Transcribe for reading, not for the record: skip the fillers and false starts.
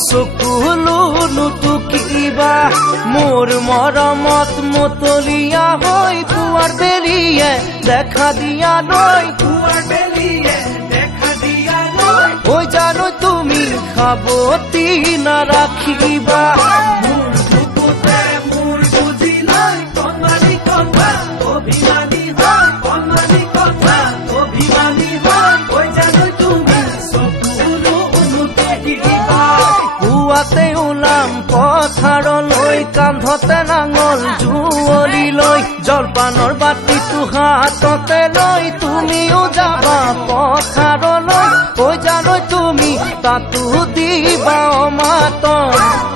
চকুলো নুটুকিবা মোৰ মৰমত মতলীয়া হৈ পুৱাৰ বেলিয়ে দেখা দিয়া লৈ ঐ জানো তুমি সাৱতি নাৰাখিবা পুৱাতে ওলাম পথাৰলৈ কান্ধতে নাঙল জুৱলি লৈ জলপানৰ বাতিটো হাততে লৈ তুমিও যাবা পথাৰলৈ ঐ জানো তুমি তাতো দিবা মাতন